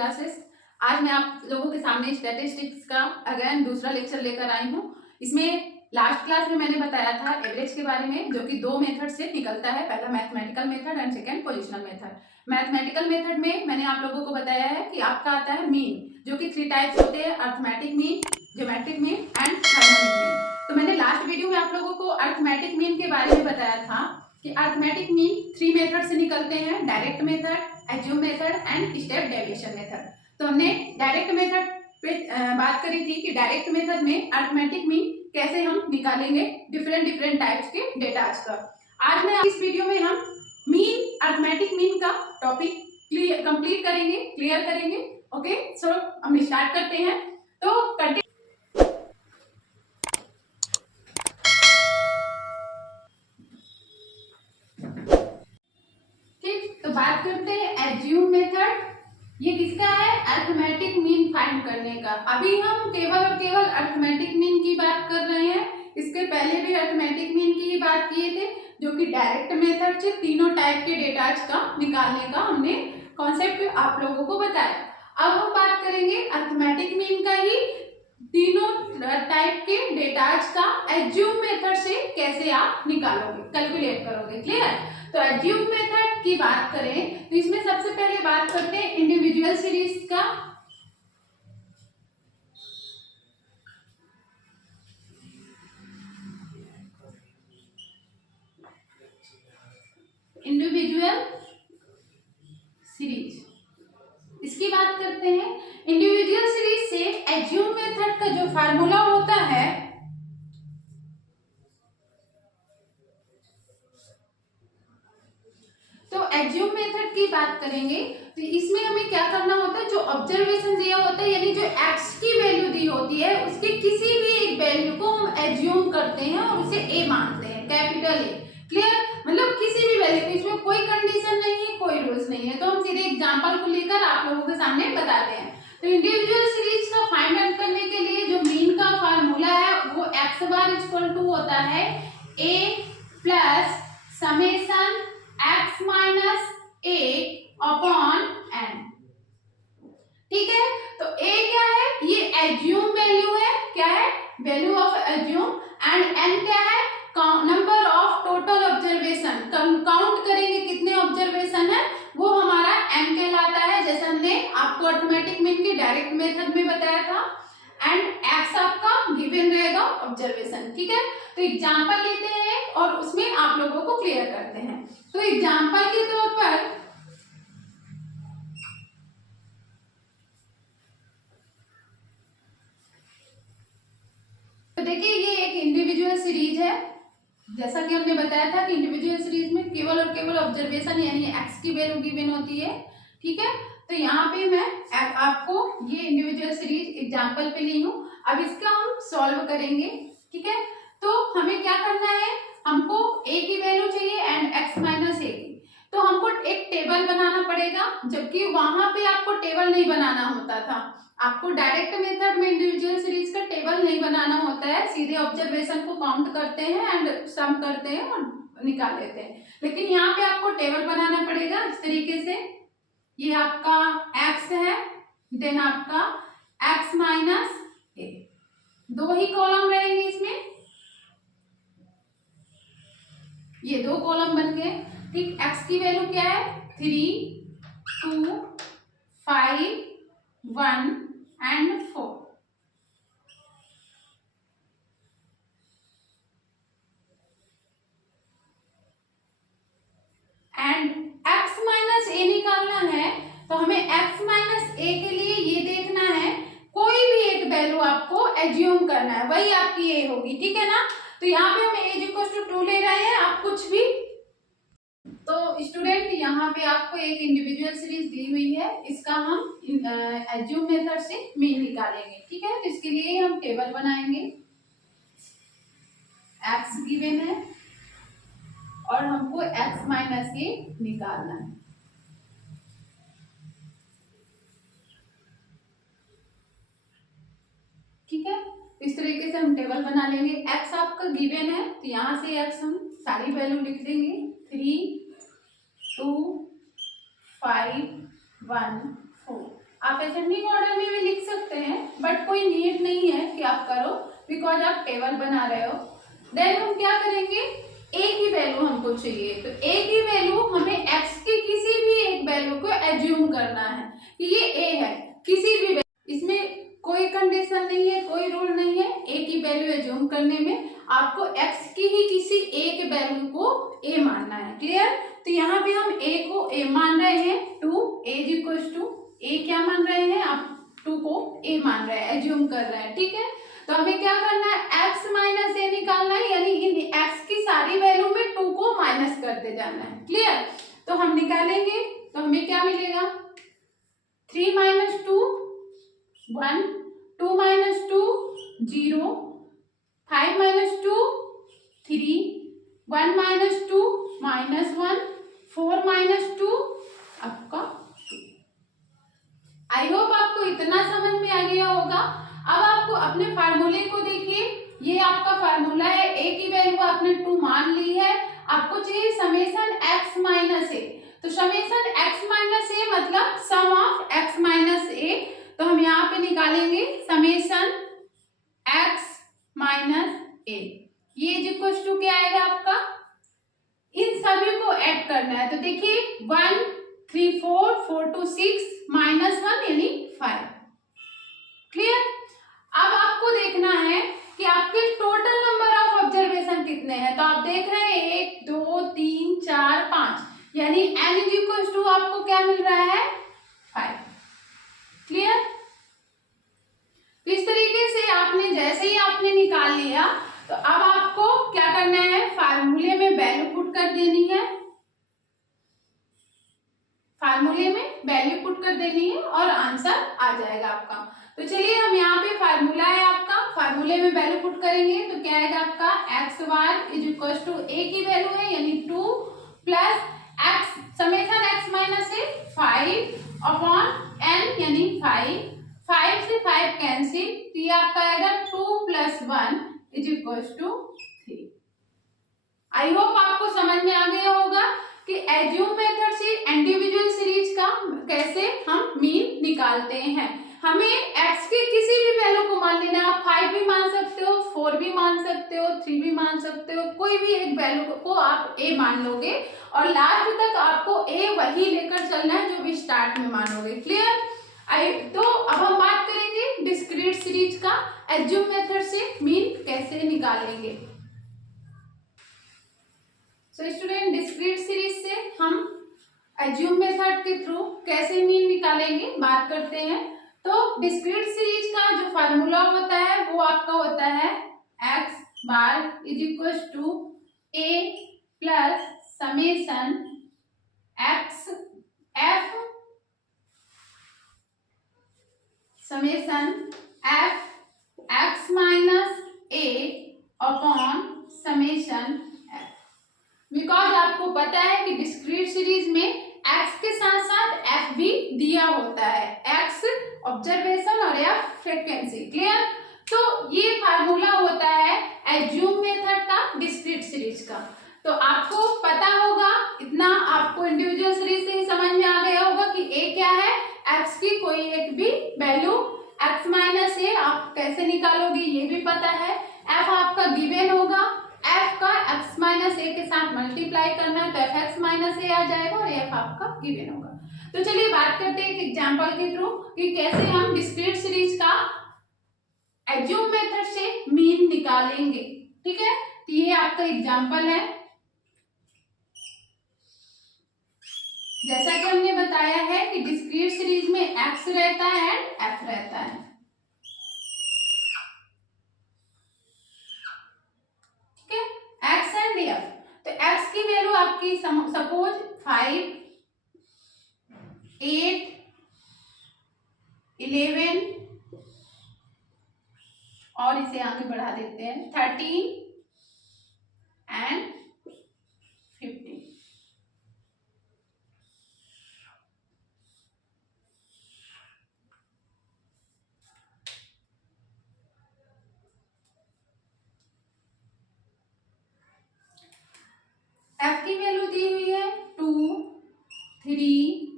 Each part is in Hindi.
क्लासेस। आज मैं आप लोगों के सामने स्टैटिस्टिक्स का अगेन दूसरा लेक्चर लेकर आई हूँ। इसमें लास्ट क्लास में मैंने बताया था एवरेज के बारे में, जो कि दो मेथड से निकलता है, पहला mathematical method and second positional method. Mathematical method में मैंने आप लोगों को बताया है कि आपका आता है मीन, जो कि 3 टाइप्स होते हैं, arithmetic mean, geometric mean and harmonic mean. तो मैंने लास्ट वीडियो में आप लोगों को अर्थमेटिक मीन के बारे में बताया था कि अर्थमेटिक मीन 3 मेथड से निकलते हैं, direct method, assume method and step deviation method. तो हमने डायरेक्ट मेथड पे बात करी थी कि डायरेक्ट मेथड में अर्थमेटिक मीन कैसे हम निकालेंगे डिफरेंट टाइप्स के डेटाज का। आज मैं इस वीडियो में हम मीन, अर्थमेटिक मीन का टॉपिक कंप्लीट करेंगे, क्लियर करेंगे। ओके, सो हम स्टार्ट करते हैं। तो करते ठीक, तो बात करते हैं एज्यूम मेथड। ये किसका है? अर्थमेटिक मीन फाइंड करने का। अभी हम केवल और केवल अर्थमेटिक मीन की बात कर रहे हैं। इसके पहले भी अर्थमेटिक मीन की ही बात किए थे, जो कि डायरेक्ट मेथड से तीनों टाइप के डेटाज का निकालने का हमने कॉन्सेप्ट आप लोगों को बताया। अब हम बात करेंगे अर्थमेटिक मीन का ही, तीनों टाइप के डेटाज का एज्यूम मेथड से कैसे आप निकालोगे, कैलकुलेट करोगे। क्लियर? तो एज्यूम मेथड की बात करें तो इसमें सबसे पहले बात करते हैं इंडिविजुअल सीरीज का। इंडिविजुअल सीरीज, इसकी बात करते हैं। इंडिविजुअल सीरीज से एज्यूम मेथड का जो फार्मूला होता है, तो एज्यूम मेथड की बात करेंगे तो इसमें हमें क्या करना होता है, जो ऑब्जर्वेशन दिया होता है यानी जो एक्स की वैल्यू दी होती है, उसके किसी भी एक वैल्यू को हम एज्यूम करते हैं और उसे ए मानते हैं, कैपिटल ए। क्लियर? मतलब किसी भी वैल्यू, इसमें कोई कंडीशन नहीं है, कोई रूल्स नहीं है। तो हम सीधे एग्जांपल को लेकर आप लोगों के सामने बताते हैं। तो इंडिविजुअल सीरीज का फाइंड आउट करने के लिए जो मीन का फार्मूला है वो एक्स बार इक्वल टू होता है ए प्लस समेशन एक्स माइनस ए अपॉन एन। ठीक है, तो ए क्या है? ये एज्यूम वैल्यू है। क्या है? Value of assume. And N क्या है? Number of total observation. Count करेंगे कितने ऑब्जर्वेशन है, वो हमारा एन कहलाता है, जैसे हमने आपको अर्थमेटिक मीन की डायरेक्ट मेथड में बताया था। एंड एक्स आपका गिवन रहेगा ऑब्जर्वेशन। ठीक है, तो एग्जांपल लेते हैं और उसमें आप लोगों को क्लियर करते हैं। तो एग्जांपल के तौर पर तो देखिए, ये एक इंडिविजुअल सीरीज है। जैसा कि हमने बताया था कि इंडिविजुअल सीरीज में केवल और केवल ऑब्जर्वेशन यानी एक्स की वैल्यू गिवन होती है। ठीक है, तो यहाँ पे मैं आपको ये इंडिविजुअल सीरीज एग्जांपल पे ली हूँ। अब इसका हम सॉल्व करेंगे। ठीक है, तो हमें क्या करना है, हमको ए की वैल्यू चाहिए एंड एक्स माइनस ए की। तो हमको एक टेबल बनाना पड़ेगा, जबकि वहां पे आपको टेबल नहीं बनाना होता था। आपको डायरेक्ट मेथड में इंडिविजुअल सीरीज का टेबल नहीं बनाना होता है, सीधे ऑब्जर्वेशन को काउंट करते हैं एंड सम करते हैं और निकाल लेते हैं। लेकिन यहाँ पे आपको टेबल बनाना पड़ेगा इस तरीके से। ये आपका x है, देन आपका x माइनस ए, दो ही कॉलम रहेंगे इसमें, ये दो कॉलम बन गए। ठीक, x की वैल्यू क्या है? 3, 2, 5, 1 एंड 4। एंड x माइनस ए निकालना है, तो हमें x माइनस ए के लिए ये देखना है, कोई भी एक वैल्यू आपको एज्यूम करना है, वही आपकी ए होगी। ठीक है ना? तो यहाँ पे हम एज इक्वल टू 2 ले रहे हैं, आप कुछ भी। तो स्टूडेंट, यहाँ पे आपको एक इंडिविजुअल सीरीज दी हुई है, इसका हम एज्यूम मेथड से मीन निकालेंगे। ठीक है, तो इसके लिए हम टेबल बनाएंगे। एक्स गिवन है और हमको x माइनस ए निकालना है। ठीक है, इस तरीके से हम टेबल बना लेंगे। x आपका गिवन है, तो यहाँ से x हम सारी वैल्यू लिख देंगे, 3, 2, 5, 1, 4। आप असेंडिंग ऑर्डर में भी लिख सकते हैं, बट कोई नीड नहीं है कि आप करो, बिकॉज आप टेबल बना रहे हो। देन हम क्या करेंगे, ए की वैल्यू हमको चाहिए, तो ए की वैल्यू हमें एक्स की किसी भी एक वैल्यू को एज्यूम करना है कि ये ए है, किसी भी इसमें कोई कंडीशन नहीं है, कोई रूल नहीं है। ए की वैल्यू एज्यूम करने में आपको एक्स की ही किसी ए के वैल्यू को ए मानना है। क्लियर? तो यहाँ पे हम ए को ए मान रहे हैं, 2 एज इक्वल्स टू ए क्या मान रहे हैं आप, 2 को ए मान रहे हैं, एज्यूम कर रहे हैं। ठीक है, तो हमें क्या करना है, x माइनस ए निकालना है, यानी इन x की सारी वैल्यू में 2 को माइनस करते जाना है। क्लियर? तो हम निकालेंगे, तो हमें क्या मिलेगा, 3 minus 2 1, 2 minus 2 0, 5 minus 2 3, 1 minus 2 -1, 4 minus 2 आपका 2। आई होप आपको इतना समझ में आ गया होगा। अब आपको अपने फार्मूले को देखिए, ये आपका फार्मूला है, ए की वैल्यू आपने 2 मान ली है, आपको चाहिए समेशन x माइनस ए। तो समेशन x माइनस ए मतलब सम ऑफ x माइनस ए, तो हम यहाँ पे निकालेंगे समेशन x माइनस ए, ये इक्वल्स टू क्या आएगा आपका, इन सभी को ऐड करना है। तो देखिए 1 3 4 4 2 6 -1 यानी 5। क्लियर? अब आपको देखना है कि आपके टोटल नंबर ऑफ ऑब्जर्वेशन कितने हैं, तो आप देख रहे हैं 1 2 3 4 5, यानी n इज इक्वल टू आपको क्या मिल रहा है, 5। क्लियर? तो इस तरीके से आपने जैसे ही आपने निकाल लिया, तो अब आपको क्या करना है, फार्मूले में वैल्यू पुट कर देनी है, फार्मूले में वैल्यू पुट कर देनी है और आंसर आ जाएगा आपका। तो चलिए हम यहाँ पे फार्मूला है आपका, फार्मूले में वैल्यू पुट करेंगे तो क्या आएगा आपका, X Y is equal to A की वैल्यू है यानी 2 plus X summation X minus A 5 upon N यानी 5 से 5 कैंसिल, तो ये आपका आएगा 2 + 1 is equal to 3। I hope आपको समझ में आ गया होगा कि एज्यूम मेथड से इंडिविजुअल सीरीज का कैसे हम मीन निकालते हैं। हमें x की किसी भी वैल्यू को मान लेना, आप 5 भी मान सकते हो, 4 भी मान सकते हो, 3 भी मान सकते हो, कोई भी एक वैल्यू को आप a मान लोगे और लास्ट तक आपको a वही लेकर चलना है जो भी स्टार्ट में मानोगे। क्लियर? तो अब हम बात करेंगे डिस्क्रीट सीरीज का, एज्यूम मेथड से मीन कैसे निकालेंगे। तो स्टूडेंट डिस्क्रीट सीरीज से हम एज्यूम मेथड के थ्रू कैसे मीन निकालेंगे बात करते हैं। तो डिस्क्रीट सीरीज का जो फार्मूला होता है वो आपका होता है x bar is equal to a plus summation x f summation f x minus a upon summation f। Because आपको पता है कि डिस्क्रीट सीरीज में x के साथ साथ f भी दिया होता है, x ऑब्जर्वेशन और f फ्रीक्वेंसी। क्लियर? तो ये फार्मूला होता है एज्यूम मेथड का डिस्क्रीट सीरीज का। तो आपको पता होगा, इतना आपको इंडिविजुअल सीरीज से ही समझ में आ गया होगा कि a क्या है, x की कोई एक भी वैल्यू x माइनस ए आप कैसे निकालोगे ये भी पता है, f आपका गिवन होगा, f का x माइनस ए के साथ मल्टीप्लाई करना है तो f x माइनस ए आ जाएगा और f आपका गिवन होगा। तो चलिए बात करते हैं एक एग्जांपल के थ्रू कि कैसे हम डिस्क्रीट सीरीज का एज्यूम मेथड से मीन निकालेंगे। ठीक है, तो ये आपका एग्जांपल है। जैसा कि हमने बताया है कि डिस्क्रीट सीरीज में x रहता है एंड f रहता है। ठीक है, x एंड f। तो x की वैल्यू आपकी सपोज 5 8 11 और इसे आगे बढ़ा देते हैं 13 एंड 15। f की वैल्यू दी हुई है 2 3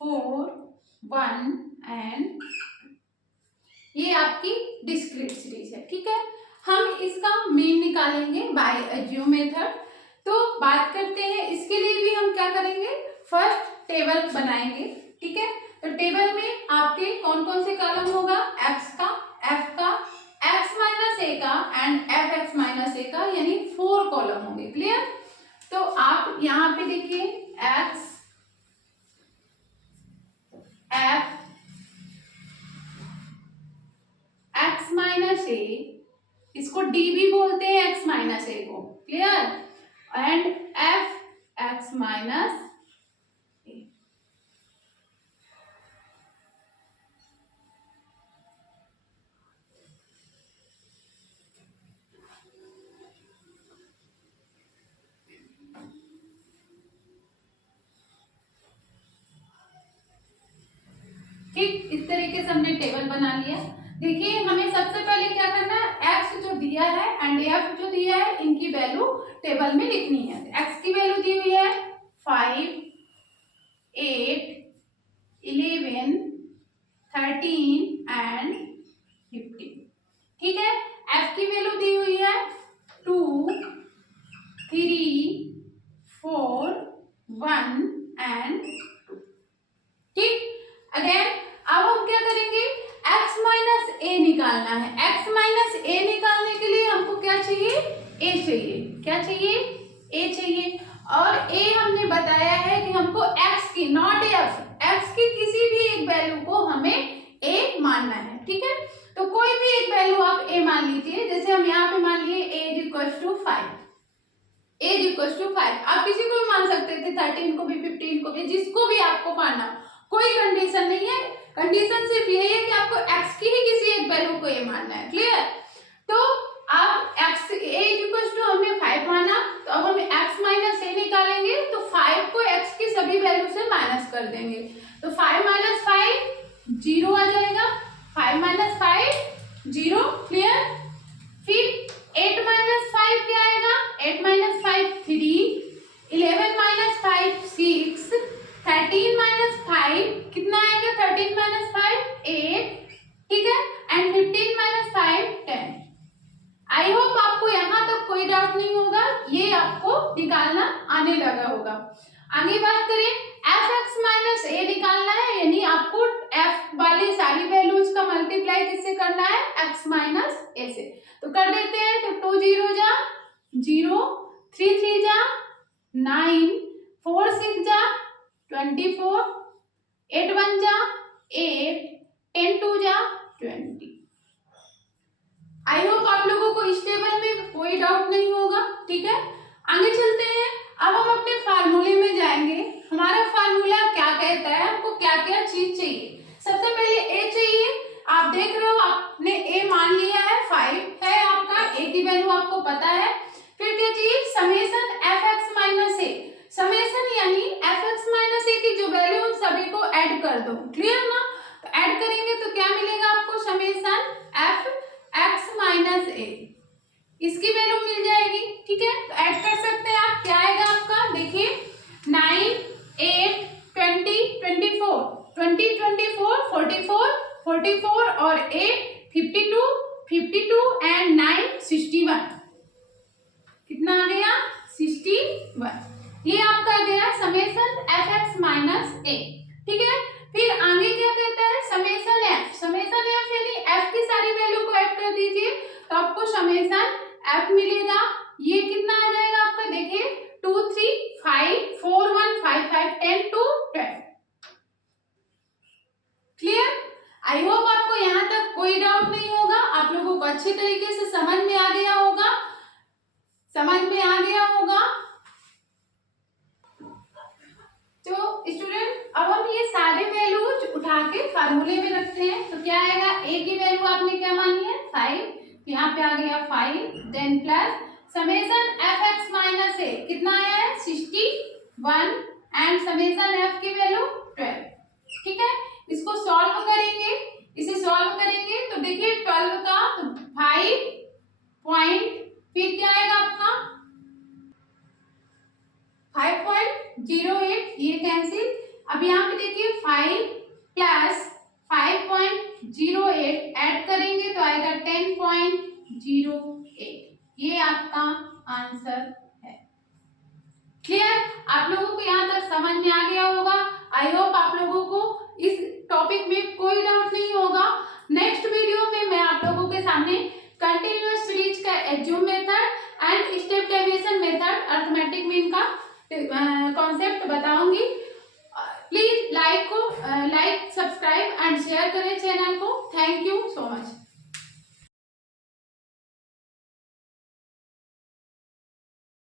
4 1 इसका मीन निकालेंगे बाय एज्यूम मेथड। तो बात करते हैं, इसके लिए भी हम क्या करेंगे, फर्स्ट टेबल बनाएंगे। ठीक है, तो टेबल में आपके कौन कौन से कॉलम होगा, एक्स का, एफ का, एक्स माइनस ए का एंड एफ एक्स माइनस ए का, यानी 4 कॉलम होंगे। क्लियर? तो आप यहाँ पे देखिए X, F, X minus A, इसको डी भी बोलते हैं एक्स माइनस ए को। Clear? And F X minus A. ठीक, इस तरीके से हमने टेबल बना लिया। देखिए हमें सबसे पहले क्या करना है, एक्स जो दिया है एंड एफ जो दिया है, इनकी वैल्यू टेबल में लिखनी है। एक्स की वैल्यू दी हुई है 5, 8, 11, 13 एंड 15। ठीक है, एफ की वैल्यू दी हुई है 2, 3, 4, 1 एंड 2। ठीक, अगेन अब हम क्या करेंगे, x माइनस ए निकालना है। x माइनस ए निकालने के लिए हमको क्या चाहिए, a चाहिए। क्या चाहिए, a चाहिए। और a हमने बताया है कि हमको x की, नॉट f, x की किसी भी एक वैल्यू को हमें a मानना है। ठीक है, तो कोई भी एक वैल्यू आप a मान लीजिए। जैसे हम यहाँ पे मान लिए a is equal to 5, a is equal to 5। आप किसी को भी मान सकते थे, 13 को भी, 15 को भी, जिसको भी आपको मानना, कोई कंडीशन नहीं है। कंडीशन सिर्फ यही है कि आपको x की ही किसी एक वैल्यू को a मानना है। क्लियर? तो आप x a इक्वल टू हमने 5 माना, तो अब हम x माइनस a निकालेंगे, तो 5 को x की सभी वैल्यू से माइनस कर देंगे। तो 5 माइनस 5 0 आ जाएगा, 5 माइनस 5 0। क्लियर? फिर 8 माइनस 5 क्या आएगा, 8 माइनस 5 3, 11 माइनस 5 6, 13 माइनस 5 कितना आएगा, 13 माइनस 5 8। ठीक है, एंड 15 माइनस 5 10। आई होप आपको यहाँ तक कोई डाउट नहीं होगा, ये आपको निकालना आने लगा होगा। आगे बात करें, एफ एक्स माइनस ए निकालना है, यानी आपको एफ वाली सारी वैल्यूज का मल्टीप्लाई किससे करना है, एक्स माइनस ए से। तो कर देते हैं, तो 2 0 जा 0, 3 3 जा 9, 4 6 जा 24, 8 1 जा 8, 10 2 जा 20। आई होप आप लोगों को इस टेबल में कोई डाउट नहीं होगा। ठीक है, आगे चलते हैं। अब हम अपने फार्मूले में जाएंगे। हमारा फार्मूला क्या कहता है, हमको क्या क्या चीज चाहिए। सबसे पहले ए चाहिए। आप देख रहे हो, आपने ए मान लिया है, 5 है आपका, ए की वैल्यू आपको पता है। फिर क्या चाहिए, समेशन एफ एक्स माइनस ए। समेशन यानी एफ एक्स माइनस ए की जो वैल्यू, उन सभी को ऐड कर दो। क्लियर ना? तो ऐड करेंगे तो क्या मिलेगा आपको, समेशन एफ एक्स माइनस ए, इसकी वैल्यू मिल जाएगी। ठीक है, तो ऐड कर सकते हैं आप। क्या आएगा आपका, देखिए 9 8 20 24, 20 24 44, 44 और 8 52, 52 एंड 9 61। कितना आ गया, 61। ये आपका आ गया summation F X minus A. ठीक है, फिर आगे क्या कहता है, समेशन एफ। समेशन एफ यानी एफ की सारी वैल्यू को ऐड कर दीजिए, तो आपको समेशन एफ मिलेगा। ये कितना आ जाएगा आपका, देखिए 2 3 5 4 1 5 5 10 2 12। क्लियर? आई होप आपको यहाँ तक कोई डाउट नहीं होगा, आप लोगों को अच्छे तरीके से समझ में आ गया होगा, समझ में आ गया होगा। तो स्टूडेंट, अब हम ये सारे वैल्यूज उठा के फार्मूले में रखते हैं। तो क्या आएगा, ए की वैल्यू आपने क्या मानी है, 5, यहाँ पे आ गया 5, then plus summation F X minus A कितना आया है, 61 एंड समेशन एफ की वैल्यू 12। ठीक है, इसको सॉल्व करेंगे, इसे सॉल्व करेंगे तो देखिए 12 का 5 पॉइंट, फिर क्या आएगा आपका 5.08, ये कैंसिल। अब यहाँ पे देखिए 5 प्लस 5.08 ऐड करेंगे तो आएगा 0.08 ये आपका आंसर है। क्लियर? आप लोगों को यहाँ तक समझ में आ गया होगा। आई होप आप लोगों को इस टॉपिक में कोई डाउट नहीं होगा। नेक्स्ट वीडियो में मैं आप लोगों के सामने कंटिन्यूअस सीरीज का assume method and step deviation method arithmetic mean का कॉन्सेप्ट बताऊंगी। Please like subscribe and share करें चैनल को। Thank you so much.